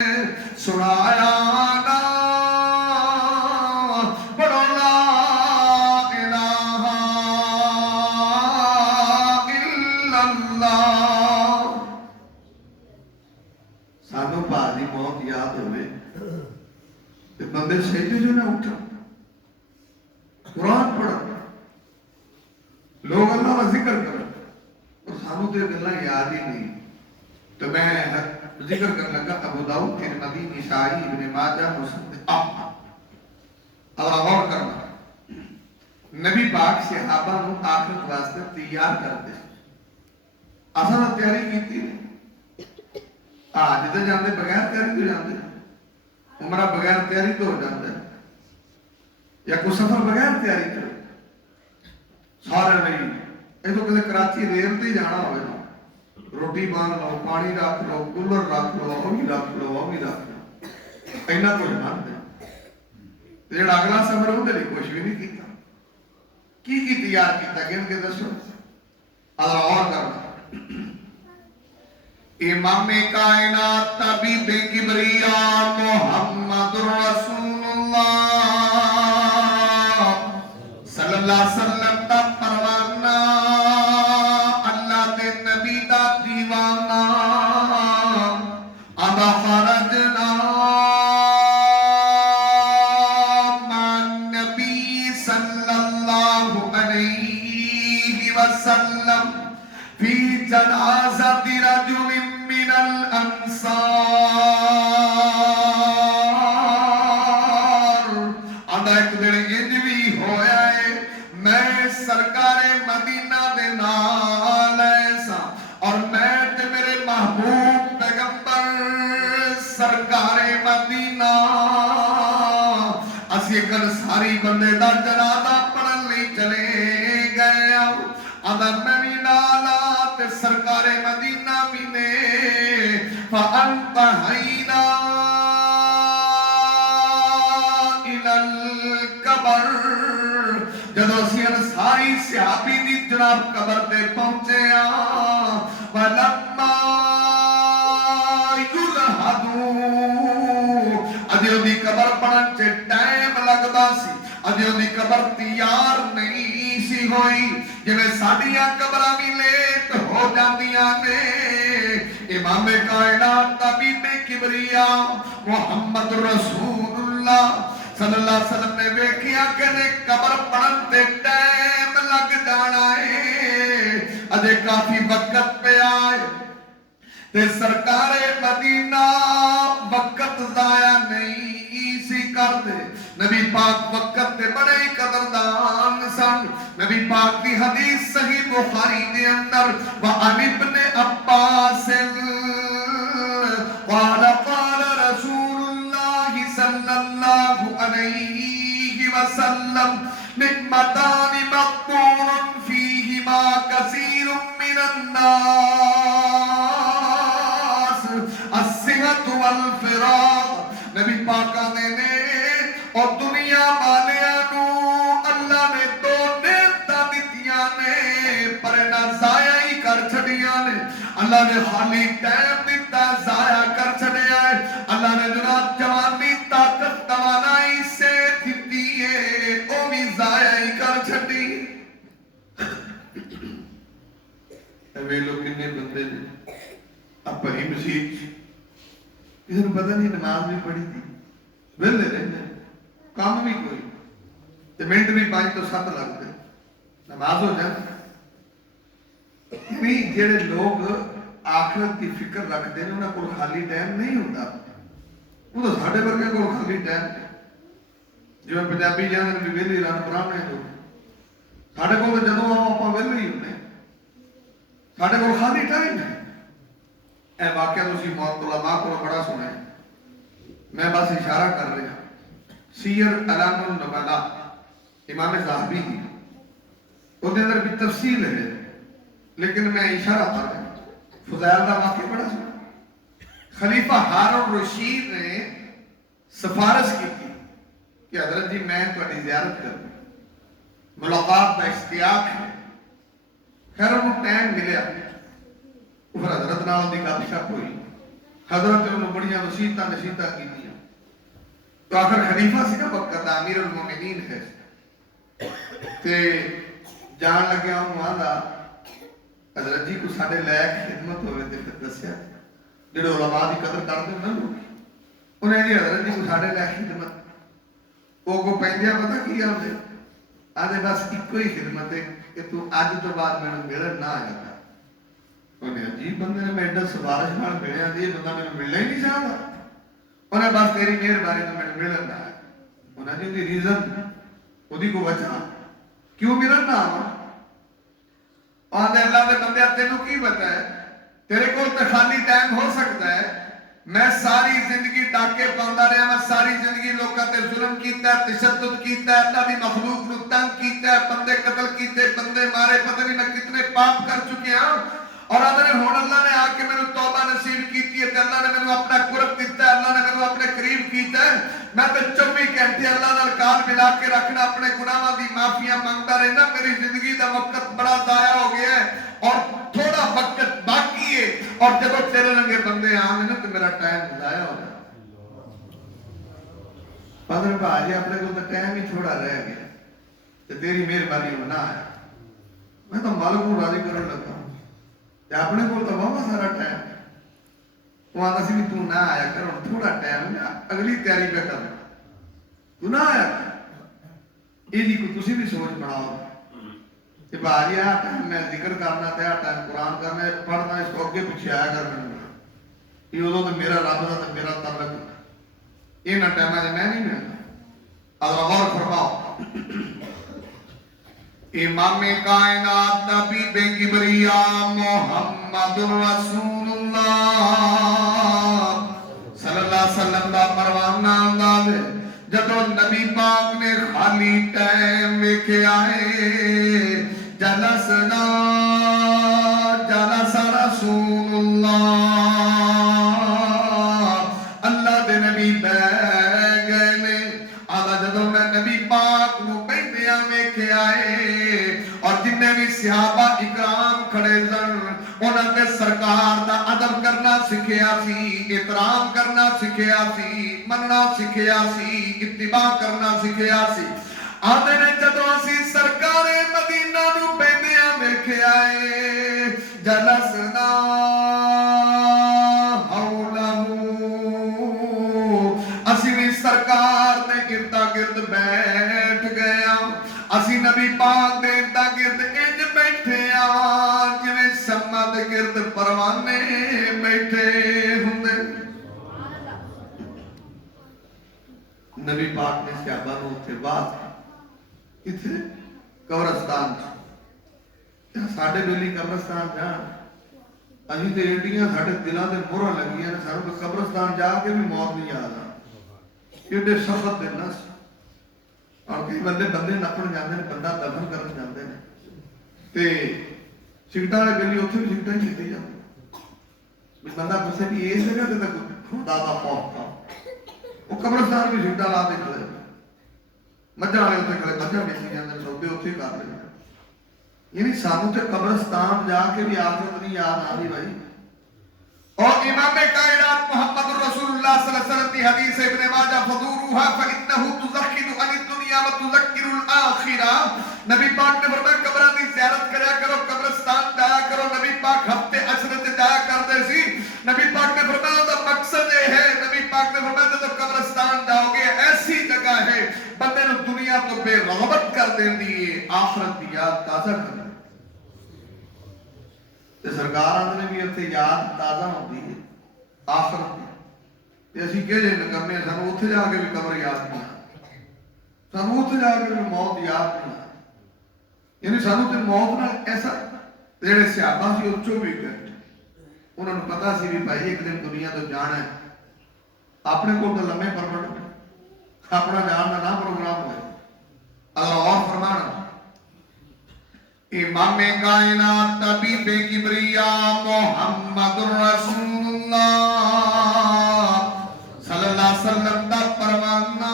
سنایا نا پڑھو لا الہ الا اللہ. سانو بھاری موت یاد ہوئے تے بندے سیدھے جو نہ اٹھا قرآن پڑھا لوگ اللہ کا ذکر کریں اور سانو تے گلاں یاد ہی نہیں. تو میں ذکر کرنے لگا ابو داؤد ترمذی نسائی ابن ماجہ مسلم احمد. اللہ غور کرنا نبی پاک صحابہ نو آخرت واسطے تیار کرتے اصل تیاری کیتی جدے جاندے بغیر تیاری تو جاندے عمرہ بغیر تیاری تو ہو جاندے یا کوئی سفر بغیر تیاری تو سارے نہیں. یہ تو کدے کراچی ریل تے جانا ہوئے نا روٹی مان لو پانی رکھ لو کولر رکھ لو وہ بھی رکھ لو وہ بھی رکھ لو اینا کچھ مانتے جڑا اگلا سفر وہ لیے کچھ بھی نہیں کیتا. کی تیار کیتا گن کے دسو. اللہ اور کرنا امام کائنات طبیب کبریا محمد رسول اللہ صلی اللہ علیہ وسلم دا پروانہ اللہ دے نبی دا دیوانہ ادا خرجنا مع النبی صلی اللہ علیہ وسلم فی جنازت رجل من الانصار. آدھا ایک دن انج بھی ہویا ہے میں سرکار مدینہ دے نال ایسا اور میں تے میرے محبوب پیغمبر سرکار مدینہ اسی ایک ساری بندے دا جنازہ پڑھن لئی چلے گئے. آدھا میں بھی نالا تے سرکار مدینہ بھی نے فَأَنْتَحَيْنَا إِلَى الْقَبْرِ. جدو اسی انصاری صحابی دی جناب قبر تے پہنچے وَلَمَّا يُلْحَدُوا اجیو دی قبر پڑھن چے ٹائم لگدا سی اجیو دی قبر تیار نہیں سی ہوئی جنہیں ساڑیاں قبرہ بھی لیٹ ہو جاندیاں نے. امام کائنات طبیب کبریا محمد رسول اللہ صلی اللہ علیہ وسلم نے ویکھیا کہ قبر پڑھن تے ٹائم لگ جانا ہے اجے کافی وقت پہ آئے تے سرکار مدینہ وقت ضائع نہیں سی کر دے. نبی پاک وقت تے بڑے ہی قدردان سن. نبی پاک کی حدیث صحیح بخاری دے اندر وَعَنِ ابْنِ عَبَّاسٍ قَالَ قَالَ رَسُولُ اللَّهِ صَلَّى اللَّهُ عَلَيْهِ وَسَلَّمَ نِعْمَتَانِ مَغْبُونٌ فِيهِمَا كَثِيرٌ مِّنَ النَّاسِ الصِّحَةُ وَالْفِرَاغُ. نبی پاک نے اور دنیا والیاں اللہ نے دو نعمتاں دتیاں نے پر نہ ضائع ہی کر چھڑیاں نے. اللہ نے خالی ٹائم دیتا ضائع کر چھڑیا ہے. اللہ نے جناب جوانی طاقت توانائی سے دتی ہے او بھی ضائع ہی کر چھڑی. اے لوگ کتنے بندے نے اب پڑھی مسیح کسی نے پتہ نہیں نماز بھی پڑھی تھی ویلے رہنے کام بھی کوئی تے منٹ بھی 5 تو 7 لگتے نماز ہو جائے. نہیں جڑے لوگ آخرت کی فکر رکھتے ہیں انہاں کول خالی ٹائم نہیں ہوتا. وہ تو ساڈے ورگے کول خالی ٹائم جو پنجابی جاندے بھی ویلے رن پرانے جو ساڈے کول جدوں آپاں ویلے ہی ہونے ساڈے کول خالی ٹائم ہے. اے واقعہ تسی علماء کو بڑا سنا ہے میں بس اشارہ کر رہا. سیر علام النبلاء امام ذہبی کی وہ دے اندر بھی تفصیل ہے لیکن میں اشارہ کر رہا ہوں. فضائل دا واقعہ بڑا سنا. خلیفہ ہارون رشید نے سفارش کی تھی کہ حضرت جی میں تہاڈی زیارت کروں ملاقات کا اشتیاق ہے. خیر انہوں ٹائم ملیا پھر حضرت نال دی گپ شپ ہوئی حضرت نے بڑیاں وسیعتاں نصیحتاں کیتیاں تو آخر خلیفہ سی نا وقت دا امیر المومنین ہے تے جان لگیا انہوں آندا حضرت جی کو ساڈے لائق خدمت ہوئے تے پھر دسیا جڑے علماء دی قدر کرتے ہیں نا لوگ انہیں جی حضرت جی کو ساڈے لائق خدمت وہ کو پہنجیا پتہ کی آدھے آدھے بس ایک ہی خدمت ہے کہ تو اج تو بعد میں ملن نہ آیا کر انہیں عجیب بندے نے میں ایڈا سفارش نال ملیا دی بندہ میں ملنا ہی نہیں چاہتا انہیں بس تیری مہربانی تو میں ملن نہ آیا انہیں جی دی ریزن وہ کو وجہ کیوں ملن نہ آوا آدھے اللہ دے بندے تینوں کی پتہ ہے تیرے کو تو خالی ٹائم ہو سکتا ہے میں ساری زندگی ڈاکے پاؤندا رہا میں ساری زندگی لوکاں تے ظلم کیتا ہے تشدد کیتا ہے اللہ دی مخلوق نو تنگ کیتا ہے بندے قتل کیتے بندے مارے پتہ نہیں میں کتنے پاپ کر چکے ہاں اور آدھے ہن اللہ نے آ کے مینوں توبہ نصیب کیتی ہے تے اللہ نے مینوں اپنا قرب دتا ہے اللہ نے مینوں اپنے قریب کیتا ہے میں تے 24 گھنٹے اللہ نال کال ملا کے رکھنا اپنے گناہاں دی معافیاں مانگدا رہنا میری زندگی دا وقت بڑا ضائع ہو گیا ہے اور تھوڑا وقت باقی ہے اور جب تیرے رنگے بندے آئیں نا تو میرا ٹائم ضائع ہو جائے پدر بھاجی اپنے کو تو ٹائم ہی تھوڑا رہ گیا تو تیری مہربانی نہ آیا میں تو مالک کو راضی کرنے لگا اپنے کو تو بہت سارا ٹائم وہ آتا سی بھی تو نہ آیا کر تھوڑا ٹائم اگلی تیاری پہ کر تو نہ آیا یہ کو تسی بھی سوچ بناؤ کہ بھائی آ ٹائم میں ذکر کرنا تھا ٹائم قرآن کرنا پڑھنا اس کو اگے پیچھے آیا کر میں یہ ادو تو میرا رب تھا تو میرا تعلق یہ نہ ٹائم ہے میں نہیں ملتا اللہ غور فرماؤ امام کائنات نبی بے کبریا محمد رسول اللہ صلی اللہ علیہ وسلم دا پروانہ انداز جدو نبی پاک نے خالی ٹائم ویکھے آئے جلسنا جلس رسول اللہ اللہ دے نبی بیٹھ گئے نے آدھا جدو میں نبی پاک نو بیٹھیا ویکھے آئے اور جنہیں بھی صحابہ اکرام کھڑے سن انہوں نے سرکار دا ادب کرنا سکھیا سی احترام کرنا سکھیا سی مننا سکھیا سی اتباع کرنا سکھیا سی آدھے نے جدو اسی سرکار مدینہ نو بیندیاں ویکھے آئے جلسنا حولہو اسی بھی سرکار نے گردا گرد بیٹھ گیا اسی نبی پاک دے اردا گرد انج بیٹھے جویں شمع دے گرد پروانے بیٹھے ہوندے نبی پاک نے صحابہ نو اتھے بات کتھے قبرستان ساڈے ویلی قبرستان جان اسی تے ایڈیاں ساڈے دلاں تے مہراں لگیاں نے سانوں قبرستان جا کے بھی موت نہیں یاد آ ایڈے سخت دن نس اور کئی بندے نپن جاندے نے بندہ دفن کرن جاندے نے تے سکٹاں والے گلی اتھے بھی سکٹاں کیتی جاندے بندہ پوچھے کہ اس جگہ تے خدا دا خوف تھا وہ قبرستان بھی سکٹاں لا دے کھڑے مجھا والے اتنے کھڑے مجھا بیچی جاندے سودے اتھے کر لے یعنی سانوں تے قبرستان جا کے بھی آخرت نہیں یاد آ رہی بھائی اور امام کائنات محمد رسول اللہ صلی اللہ علیہ وسلم کی حدیث ابن ماجہ فضوروها فإنه تزخد عن الدنيا وتذكر الآخرة نبی پاک نے فرمایا قبراں دی زیارت کریا کرو قبرستان جایا کرو نبی پاک ہفتے عشرت جایا کرتے سی نبی پاک نے فرمایا دا مقصد یہ ہے نبی پاک نے فرمایا جب قبرستان جاؤ گے ایسی جگہ ہے بندے نو دنیا تو بے رغبت کر دیندی ہے آخرت دی یاد تازہ کر تے سرکار نے بھی اتنے یاد تازہ ہوتی ہے آخرت تے اسی کہے کرنے سانو اتنے جا کے بھی قبر یاد نہیں سانو اتنے جا کے بھی موت یاد نہیں یعنی سانو تے موت نال ایسا جڑے صحابہ سی او 24 گھنٹے انہوں نے پتا سی بھی بھائی ایک دن دنیا تو جانا ہے اپنے کو تو لمے پرمٹ اپنا جان کا نہ پروگرام ہوئے اللہ اور فرمانا امام کائنات طبیب کبریا محمد رسول اللہ صلی اللہ علیہ وسلم دا پروانہ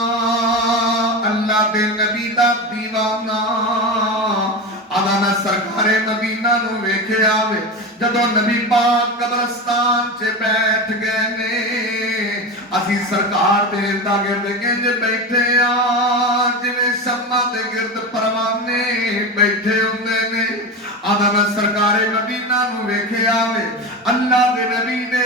اللہ دے نبی دا دیوانہ آدھانا سرکار مدینہ نو ویکھے آوے جدو نبی پاک قبرستان چے بیٹھ گئے نے اسی سرکار دے اردا گرد انج بیٹھے جویں شمع دے گرد پروانے بیٹھے ہوندے نے آدھا میں سرکار مدینہ نو ویکھیا وے اللہ دے نبی نے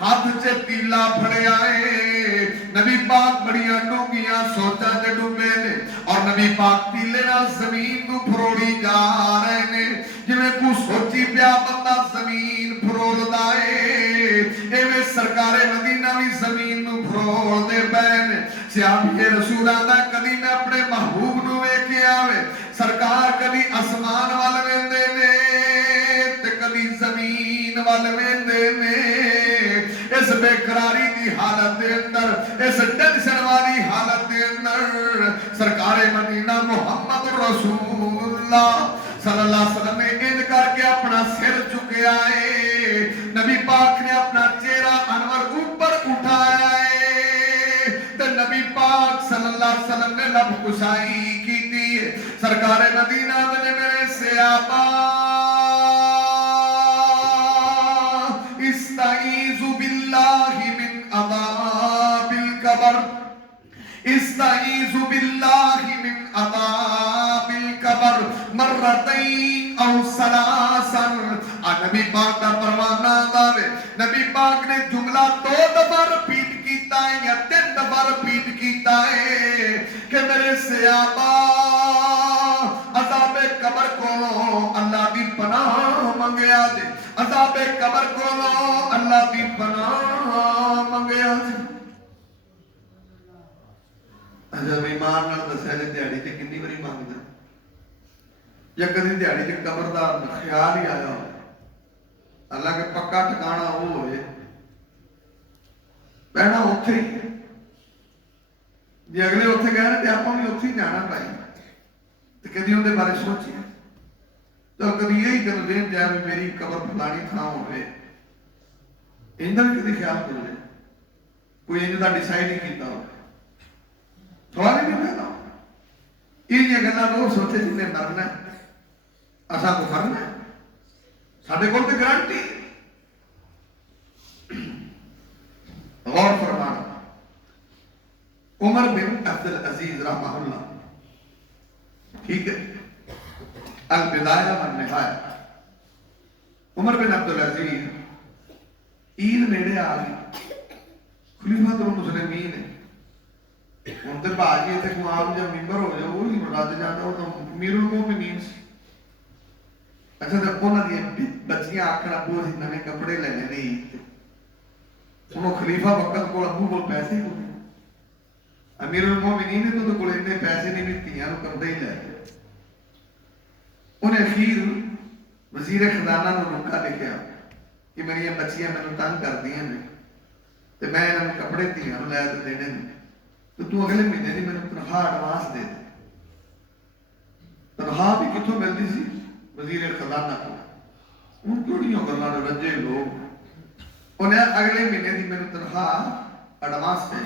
ہاتھ چ تیلا پھڑیا اے نبی پاک بڑیاں ڈونگیاں سوچاں تے ڈوبے نے اور نبی پاک تیلے نال زمین نو پھروڑی جا رہے نے جویں کو سوچی پیا بندہ زمین پھروڑدا اے ایویں سرکار مدینہ وی زمین نو پھروڑ دے پئے نے صحابی رسولاں دا کدی میں اپنے محبوب نو ویکھیا وے سرکار کدی آسمان وال ویندے نے تے کدی زمین وال ویندے نے اس بے قراری دی حالت دے اندر اس ٹینشن والی حالت دے اندر سرکار مدینہ محمد رسول اللہ صلی اللہ علیہ وسلم نے انج کر کے اپنا سر چکیا ہے نبی پاک نے اپنا چہرہ انور اوپر اٹھایا ہے تے نبی پاک صلی اللہ علیہ وسلم نے لب کشائی کی تھی سرکار مدینہ نے میرے صحابہ استعیذ باللہ من عذاب القبر استعیذ باللہ من عذاب القبر مرتین او سلاسا نبی پاک کا پروانہ دارے نبی پاک نے جملہ 2 دفعہ رپیٹ کیتا ہے یا 3 دفعہ رپیٹ کیتا ہے کہ میرے صحابہ عذاب قبر کو اللہ دی پناہ منگیا دے عذاب قبر کو اللہ دی پناہ منگیا دے جب ایمان نال دسیا جے دیہڑی تے کنی واری منگدا یا کدی دیہڑی تے قبر دا خیال ہی آیا اللہ کے پکا ٹھکانا وہ ہوئے پہنا اوتھے ہی جی اگلے اوتھے گئے نا تے آپاں بھی اوتھے ہی جانا بھائی تے کدی اون دے بارے سوچیے تو کدی یہی گل دین جائے بھی میری قبر فلانی تھاں ہوئے اندا بھی کدی خیال کرو کوئی انج دا ڈیسائیڈ ہی کیتا ہو تھوڑا نہیں پہنا یہ گلا وہ سوچے جن نے مرنا اساں کو مرنا ساڈے کول تے گارنٹی غور فرمانا عمر بن عبد العزیز رحمہ اللہ ٹھیک ہے البدایہ والنہایہ عمر بن عبد العزیز عید نیڑے آ گئی خلیفۃ المسلمین ہے ان تے باجی تے کو آپ جب ممبر ہو جائے وہ ہی رد جاتا وہ تو امیر المومنین سی اچھا تے انہاں دی بچیاں آکھن ابو اسی نویں کپڑے لینے نے عید انہوں خلیفہ وقت کو ابو کو پیسے کو امیر المومنین نے تو کول اتنے پیسے نہیں دتیاں نو کردے ہی لے انہیں اخیر وزیر خزانہ نو رکا لکھیا کہ میری بچیاں مینوں تنگ کردیاں نے تے میں انہاں نوں کپڑے تیاں نوں لے کے دینے نے تو اگلے مہینے دی مینوں تنخواہ ایڈوانس دے دے تنخواہ بھی کتوں ملتی سی وزیر خزانہ کو ان تھوڑیوں گلاں دے رجے لوگ انہیں اگلے مہینے دی مینوں تنخواہ ایڈوانس دے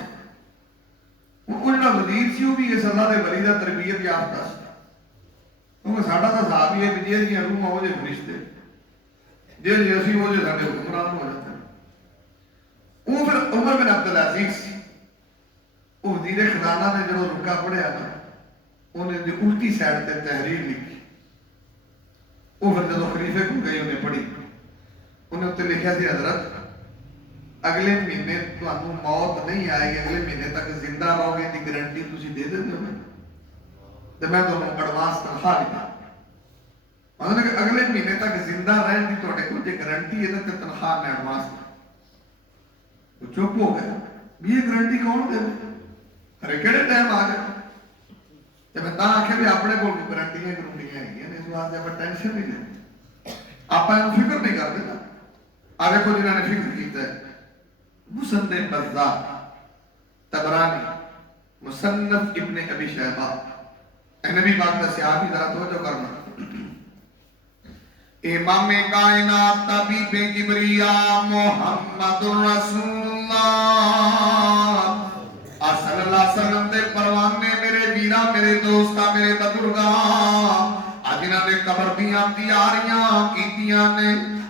ان جڑا وزیر سی وہ بھی اس اللہ دے ولی دا تربیت یافتہ سی کیونکہ ساڈا تو حساب ہی ہے کہ جی دیاں روحاں وہ جے فرشتے جی اسی وہ جے ساڈے حکمران ہو جاتے وہ پھر عمر بن عبد العزیز وہ وزیر خزانہ نے جو رکا پڑھیا نا انہیں دی الٹی سائڈ تے تحریر لکھی وہ پھر جدو خلیفے کو گئی انہیں پڑھی انہیں اتنے لکھا سی حضرت اگلے مہینے تمہیں موت نہیں آئے گی اگلے مہینے تک زندہ رہو گے دی گارنٹی تسی دے دے دو تو میں تمہیں ایڈوانس تنخواہ لکھا مطلب کہ اگلے مہینے تک زندہ رہن دی تواڈے کول جے گارنٹی ہے تے تنخواہ میں ایڈوانس وہ چپ ہو گیا یہ گارنٹی کون دے ارے کہڑے ٹائم آ گیا جب میں آخیا بھی اپنے کو گارنٹیاں گارنٹیاں ہیں اس واسطے آپ ٹینشن نہیں لیں آپ فکر نہیں کرتے نا آگے کو جنہوں نے فکر کیتا ہے مسند بزار طبرانی مصنف ابن ابی شیبہ نبی پاک کا صحابی ذرا توجہ کرنا امام کائنات طبیب کبریا محمد رسول اللہ صلی اللہ علیہ وسلم دے پروانے میرے ویرا میرے دوستا میرے بزرگاں اج انہاں نے قبر دیاں تیاریاں کیتیاں نے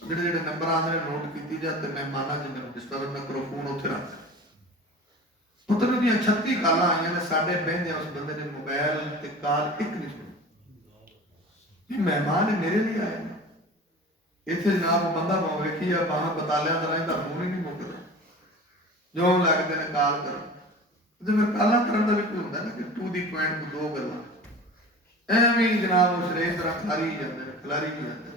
ਜਿਹੜੇ ਜਿਹੜੇ ਨੰਬਰ ਆਉਂਦੇ ਨੇ ਨੋਟ ਕੀਤੀ ਜਾ ਤੇ ਮਹਿਮਾਨਾਂ ਜੀ ਮੈਨੂੰ ਡਿਸਟਰਬ ਨਾ ਕਰੋ ਫੋਨ ਉੱਥੇ ਰੱਖ ਪੁੱਤਰ ਦੀਆਂ 36 ਕਾਲਾਂ ਆਈਆਂ ਨੇ ਸਾਡੇ ਬਹਿੰਦੇ ਉਸ ਬੰਦੇ ਨੇ ਮੋਬਾਈਲ ਤੇ ਕਾਲ ਇੱਕ ਨਹੀਂ ਸੁਣੀ ਇਹ ਮਹਿਮਾਨ ਮੇਰੇ ਲਈ ਆਏ ਨੇ ਇੱਥੇ ਜਨਾਬ ਬੰਦਾ ਭਾਵੇਂ ਵੇਖੀ ਆ ਬਾਹਾਂ ਬਤਾਲਿਆਂ ਦਾ ਰਹਿੰਦਾ ਫੋਨ ਹੀ ਨਹੀਂ ਮੁੱਕਦਾ ਜੋ ਲੱਗਦੇ ਨੇ ਕਾਲ ਕਰੋ ਤੇ ਫਿਰ ਕਾਲਾਂ ਕਰਨ ਦਾ ਵੀ ਕੋਈ ਹੁੰਦਾ ਨਾ ਕਿ ਟੂ ਦੀ ਪੁਆਇੰਟ ਨੂੰ ਦੋ ਗੱਲਾਂ ਐਵੇਂ ਜਨਾਬ ਉਸ ਰੇਸ ਤਰ੍ਹਾਂ ਖਲਾਰੀ ਜਾਂਦੇ ਨੇ ਖਲਾਰੀ ਜਾਂਦੇ ਨੇ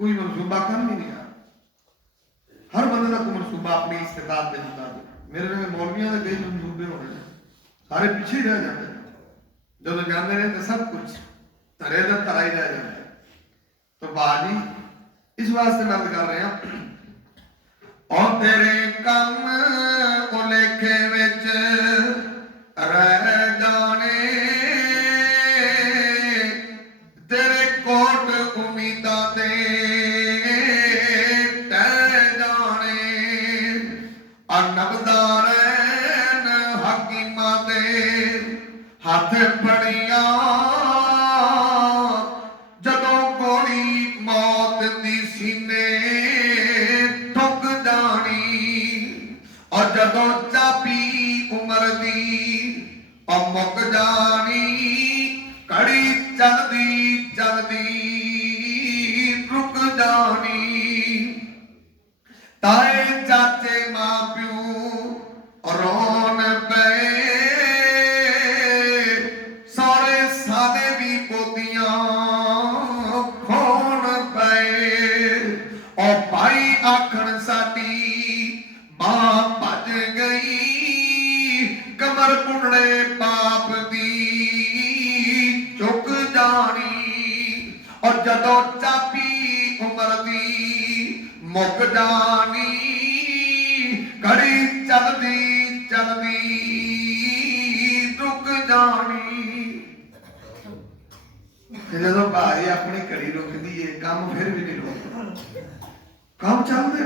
کوئی منصوبہ کم ہی نہیں آ ہر بندے کا کوئی منصوبہ اپنی استطاعت کے مطابق میرے میں مولویاں کے کئی منصوبے ہونے ہیں سارے پیچھے ہی رہ جاتے ہیں جب جانے ہیں تو سب کچھ ترے تو ترا ہی رہ جاتا ہے تو باجی اس واسطے میں کر رہے ہیں اور تیرے کم کو لکھے وچ رہ جانے تیرے کوٹ امیداں دے ٹہ جانے نبدارین حکیماں دے ہاتھ پڑیاں جدوں گولی موت دی سینے ٹھک جانی اور جدوں چاپی عمر دی اور مک جانی کڑی چلدی چلدی رک جانی تائے چاچے ماں پیو رون پے سارے سادے بھی پوتیاں کھون پے اور بھائی آکھن ساڈی ماں بھج گئی کمر پڑے پاپ دی چک جانی اور جدوں چاپی عمر دی مک جانی گھڑی چلدی چلدی رک جانی جدوں بھائی اپنی گھڑی رکدی ہے کام پھر بھی نہیں رکتا کام چلتے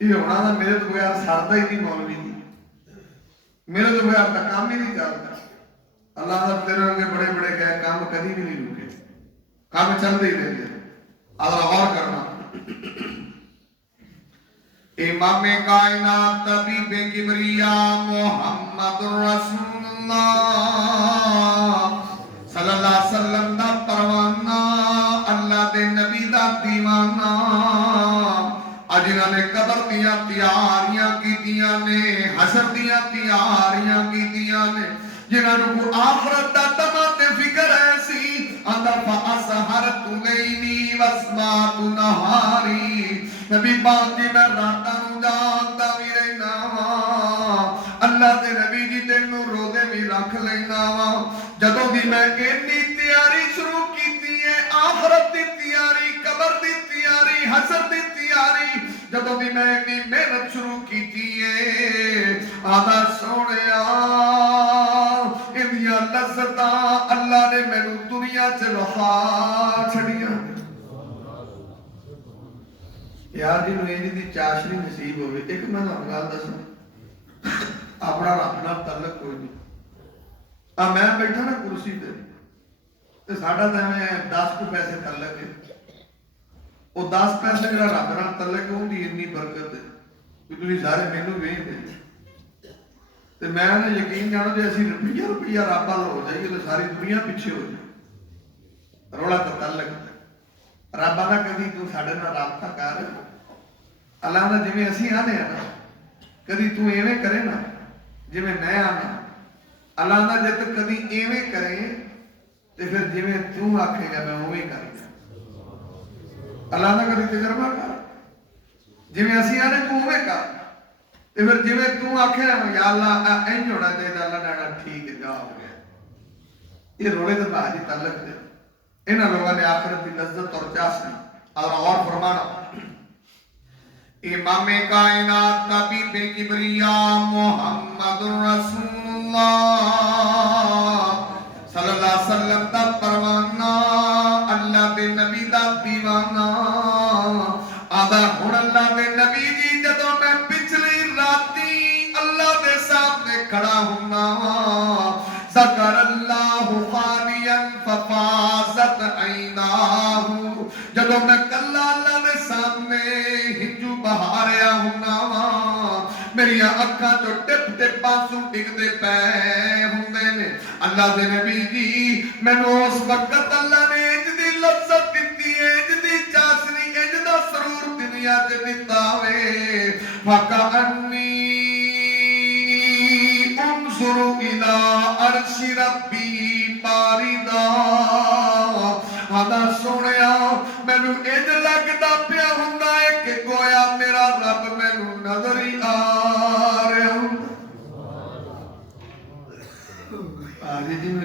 یہ ہونا تھا میرے تو بغیر سردا ہی نہیں مولوی کی میرے تو بغیر کا کام ہی نہیں چلتا اللہ تعالیٰ تیرے رنگے بڑے بڑے گئے کام کبھی بھی نہیں رکے کام چلتے ہی رہتے اللہ اور کرنا امام کائنات طبیب کبریا محمد رسول اللہ صلی اللہ علیہ وسلم دا پروانہ اللہ دے نبی دا دیوانہ جنہاں نے قبر دیاں تیاریاں کیتیاں نے حشر دیاں تیاریاں کیتیاں نے جنہاں کو آخرت دا تمام فکر ایسی آندا فاسحرت لیلی واسمات نہاری نبی پاک جی میں راتاں نوں جاگدا وی رہنا وا اللہ دے نبی جی تینوں روزے بھی رکھ لینا وا جدوں دی میں اینی تیاری شروع کیتی ہے آخرت دی تیاری قبر دی تیاری حشر دی تیاری جدوں دی میں اینی محنت شروع کیتی ہے آدا سونیا انہیاں لذتاں اللہ نے مینوں دنیا چ وفا چھڑیاں یار جی نویں دی چاشنی نصیب ہوئے ایک میں تمہیں گل دساں اپنا رب نال تعلق کوئی نہیں میں بیٹھا نا کرسی تے ساڈا تے میں 10 کو پیسے تعلق ہے وہ 10 پیسے جڑا رب نال تعلق ہے اون دی اتنی برکت ہے کہ تسی سارے مینوں ویکھدے تے میں نے یقین جانو جے اسی روپیہ رب نال ہو جائیے تو ساری دنیا پیچھے ہو جائے رولا تے تعلق رب آندا کدی تو ساڈے نال رابطہ کر اللہ دا جویں اسی آنے نا کدی تو ایویں کرے نا جویں میں آنا اللہ دا جے تے کدی ایویں کرے تے پھر جویں تو آکھے گا میں اوویں کر گا اللہ دا کدی تجربہ کر جویں اسی آنے تو اوویں کر تے پھر جویں تو آکھے یا اللہ این ہونا چاہیے اللہ ڈاڈا ٹھیک ہے جا ہو گیا یہ رولے تے باجی تعلق دے انہاں لوگوں نے آخرت کی لذت اور چاشنی اور فرمانا امام کائنات طبیب کبریا محمد رسول اللہ صلی اللہ علیہ وسلم دا پروانہ اللہ دے نبی دا دیوانہ آدھا ہن اللہ دے نبی جی جدوں میں پچھلی راتی اللہ دے سامنے کھڑا ہونا ذکر اللہ خالیا ففازت عیناہ جدوں میں کلا اللہ دے سامنے ہنجو بہاریا ہونا میری اکھاں چوں ٹپ ٹپ آنسو ڈگدے پے ہوندے نے اللہ دے نبی جی مینوں اس وقت اللہ نے انج دی لذت دتی ہے انج دی چاشنی انج دا سرور دنیا تے دتا وے فکأنی انظر الى عرش ربی باردا آدھا سونیا مینوں انج